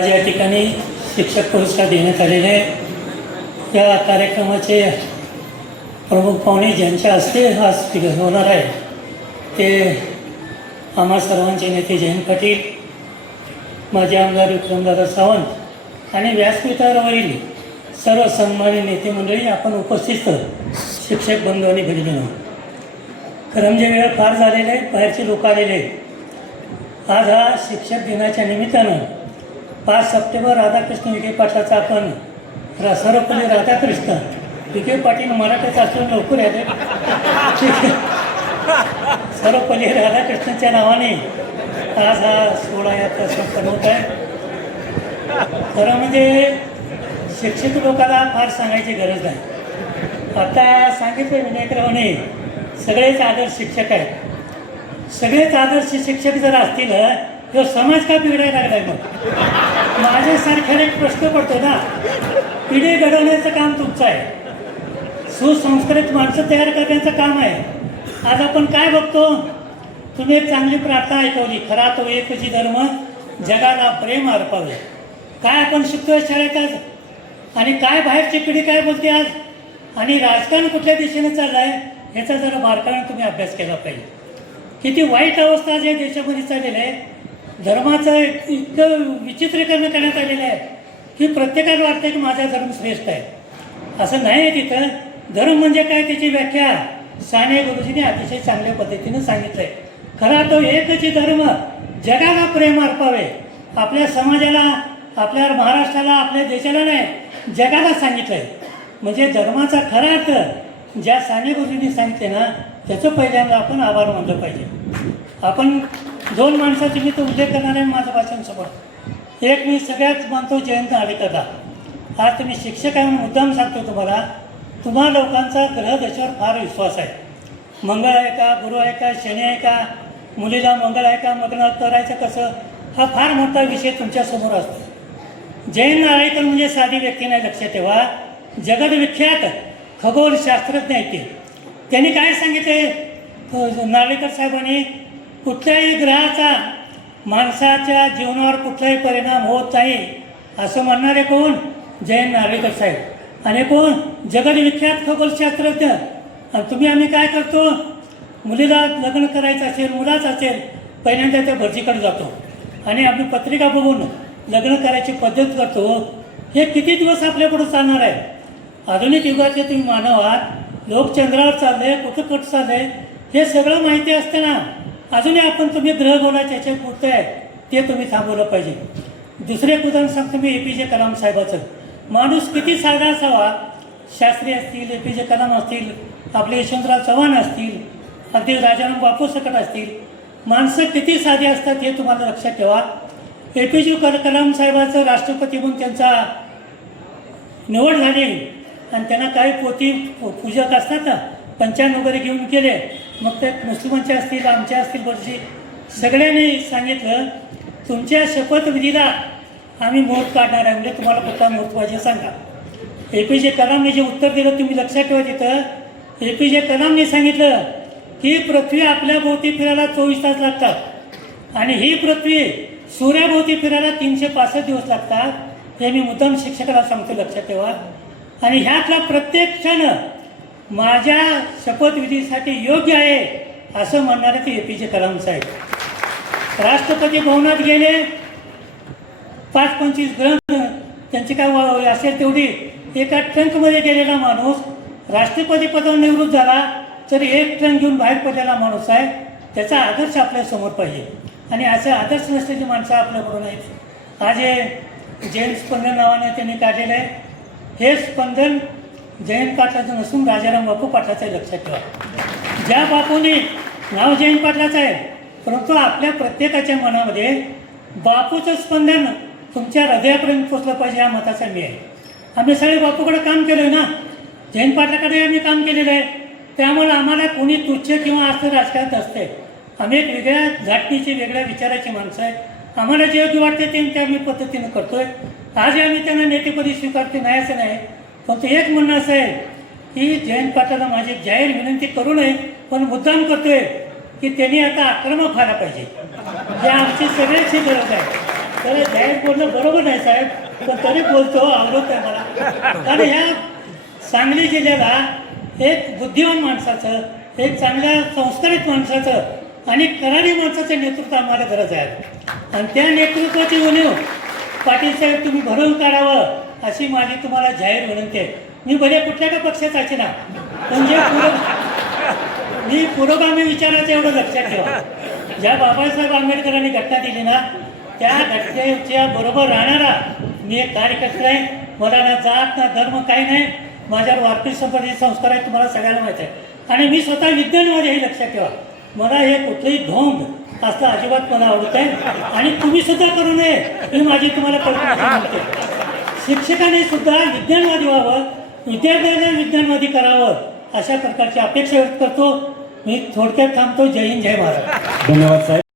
आज या ठिकाणी शिक्षक पुरस्कार देण्यात आलेले आहे या कार्यक्रमाचे प्रमुख पाहुणे ज्यांच्या हस्ते आज होणार आहे ते आम्हा सर्वांचे नेते जयंत पाटील माजी आमदार विक्रमदादा सावंत आणि व्यासपीठावरील सर्व सन्मानी नेते मंडळी आपण उपस्थित शिक्षक बंधू आणि भगिनीनो करमजे वेळ फार झालेले आहेत बाहेरचे लोक आलेले आहेत. आज हा शिक्षक दिनाच्या निमित्तानं पाच सप्टेंबर राधाकृष्ण विखे पाटलाचा आपण रा सर्वपल्ली राधाकृष्ण विखे पाटील मराठीचा असून लवकर आले सर्वपल्ली राधाकृष्णच्या नावाने आज हा सोहळा याचा संपन्न होत आहे. खरं म्हणजे शिक्षित लोकांना फार सांगायची गरज नाही. आता सांगितलं विनायकरावने सगळेच आदर्श शिक्षक आहेत. सगळेच आदर्श शिक्षक जर असतील तो समाज का बिघडायला लागलाय मग? माझ्यासारख्याला एक प्रश्न पडतो ना. पिढी घडवण्याचं काम तुमचं आहे. सुसंस्कृत माणसं तयार करण्याचं काम आहे. आज आपण काय बघतो? तुम्ही एक चांगली प्रार्थना ऐकवली. खरा तो एकची धर्म जगाला प्रेम अर्पावे काय आपण शिकतोय शाळेत आज? आणि काय बाहेरची पिढी काय बोलते आज? आणि राजकारण कुठल्या दिशेने चाललंय? ह्याचा जरा बारकाईने तुम्ही अभ्यास केला पाहिजे. किती वाईट अवस्था जे देशामध्ये चाललेलं आहे. धर्माचं इतकं विचित्रीकरण करण्यात आलेलं आहे की प्रत्येकाला वाटतं की माझा धर्म श्रेष्ठ आहे. असं नाही आहे तिथं. धर्म म्हणजे काय त्याची व्याख्या साने गुरुजीने अतिशय चांगल्या पद्धतीने आहे खरा तो एकच धर्म जगाला प्रेम अर्पावे आपल्या समाजाला आपल्या महाराष्ट्राला आपल्या देशाला नाही जगाला सांगितलंय. म्हणजे धर्माचा खरा अर्थ ज्या साने गुरुजींनी सांगितले ना त्याचं पहिल्यांदा आपण आभार मानलं पाहिजे. आपण दोन माणसाचे मी तो उल्लेख करणार आहे माझं भाषण सोबत. एक मी सगळ्यात मानतो जयंत नाडेकरला आज तुम्ही शिक्षक आहे म्हणून मुद्दाम सांगतो तुम्हाला तुम्हा लोकांचा ग्रह फार विश्वास आहे. मंगळ आहे का गुरु आहे का शनी आहे का मुलीला मंगळ आहे का मग्न करायचं कसं हा फार मोठा विषय तुमच्यासमोर असतो. जैन नाळेकर म्हणजे साधी व्यक्ती नाही लक्षात ठेवा. जगदविख्यात खगोलशास्त्रज्ञ आहेत ते. त्यांनी काय सांगितले? अ, साहेबांनी कुठल्याही ग्रहाचा माणसाच्या जीवनावर कुठलाही परिणाम होत नाही असं म्हणणारे कोण? जयंत नार्वेकर साहेब आणि कोण? जगदविख्यात खगोलशास्त्रज्ञ. आणि तुम्ही आम्ही काय करतो? मुलीला लग्न करायचं असेल मुलाच असेल पहिल्यांदा त्या भरजीकडे जातो. आणि आपली पत्रिका बघून लग्न करायची पद्धत करतो. हे किती दिवस आपल्याकडून चालणार आहे? आधुनिक युगातले तुम्ही मानव आहात. लोक चंद्रावर चालले कुठं कुठं चालले हे सगळं माहिती असतं ना. अजूनही आपण तुम्ही ग्रह बोलायचे याचे पुरतं आहे ते तुम्ही थांबवलं पाहिजे. दुसरे उदाहरण सांगतो मी ए पी जे कलाम साहेबाचं. माणूस किती साधा असावा शास्त्री असतील ए पी जे कलाम असतील आपले यशवंतराव चव्हाण असतील अगदी राजाराम बापू सकट असतील माणसं किती साधी असतात हे तुम्हाला लक्षात ठेवा. ए पी जे कलाम साहेबाचं राष्ट्रपती म्हणून त्यांचा निवड झाली. आणि त्यांना काही पोती पूजक असतात ना पंचांग वगैरे घेऊन गेले. मग त्या मुस्लिमांच्या असतील आमच्या असतील बरेचसे सगळ्यांनी सांगितलं तुमच्या शपथविधीला आम्ही मुहूर्त काढणार आहे. म्हणजे तुम्हाला कुठला मुहूर्त पाहिजे सांगा. ए पी जे कलामने जे उत्तर दिलं तुम्ही लक्षात ठेवा तिथं. ए पी जे कलामने सांगितलं की पृथ्वी आपल्या भोवती फिरायला चोवीस तास लागतात. आणि ही पृथ्वी सूर्याभोवती फिरायला तीनशे पासष्ट दिवस लागतात. हे मी मुद्दाम शिक्षकाला सांगतो लक्षात ठेवा. आणि ह्यातला प्रत्येक क्षण माझ्या शपथविधीसाठी योग्य आहे असं म्हणणारे ते ए पी जे कलाम साहेब. राष्ट्रपती भवनात गेले पाच पंचवीस ग्रंथ त्यांची काय वा- असेल तेवढी एका ट्रंकमध्ये गेलेला माणूस राष्ट्रपती पदावर निवृत्त झाला तरी एक ट्रंक घेऊन बाहेर पडलेला माणूस आहे त्याचा आदर्श आपल्यासमोर पाहिजे. आणि असे आदर्श नसलेली माणसं आपल्याकडून आहेत. आज हे जैन स्पंदन नावाने त्यांनी काढलेलं आहे. हे स्पंदन जयंत पाटलाचं नसून राजाराम बापू पाटलाचं आहे लक्षात ठेवा. ज्या बापूने नाव जयंत पाटलाचं आहे परंतु आपल्या प्रत्येकाच्या मनामध्ये बापूचं स्पंदन तुमच्या हृदयापर्यंत पोचलं पाहिजे या मताचा मी आहे. आम्ही सगळे बापूकडे काम केलं आहे ना? जयंत पाटलाकडे आम्ही काम केलेलं आहे. त्यामुळे आम्हाला कोणी तुच्छ किंवा असं राजकारण असते आम्ही एक वेगळ्या घाटणीची वेगळ्या विचाराची माणसं आहे. आम्हाला जे योग्य वाटते ते आम्ही पद्धतीनं करतोय. आजही आम्ही त्यांना नेतेपदी स्वीकारते नाही असं नाही. फक्त एक म्हणणं असं आहे की जयंत पाटलाला माझी जाहीर विनंती करू नये पण मुद्दाम करतोय की त्यांनी आता आक्रमक व्हायला पाहिजे. हे आमची सगळ्याची गरज आहे. तर जाहीर बोलणं बरोबर नाही साहेब पण तरी बोलतो आवडत आहे मला. कारण ह्या सांगली जिल्ह्याला एक बुद्धिमान माणसाचं एक चांगल्या संस्कारित माणसाचं आणि करारी माणसाचं नेतृत्व आम्हाला गरज आहे. आणि त्या नेतृत्वाची उणीव पाटील साहेब तुम्ही भरून काढावं. अशी माझी तुम्हाला जाहीर विनंती आहे. मी भले कुठल्या का पक्षाचा ना पण जे मी पुरोगामी विचाराचं एवढं लक्षात ठेवा. ज्या बाबासाहेब आंबेडकरांनी घटना दिली ना त्या घटनेच्या बरोबर राहणारा मी एक कार्यकर्ता आहे. मला ना जात ना धर्म काही नाही. माझ्यावर वारकरी संपत्ती संस्कार आहे तुम्हाला सगळ्यांना माहीत आहे. आणि मी स्वतः विज्ञानमध्ये हे लक्षात ठेवा. मला हे कुठलंही ढोंग असं अजिबात मला आवडत आहे आणि तुम्ही सुद्धा करू नये ही माझी तुम्हाला कल्पना म्हणते शिक्षकाने सुद्धा विज्ञानवादी व्हावं विद्यार्थ्यांना विज्ञानवादी करावं अशा प्रकारची अपेक्षा व्यक्त करतो. मी थोडक्यात थांबतो. जय हिंद जय महाराज धन्यवाद साहेब.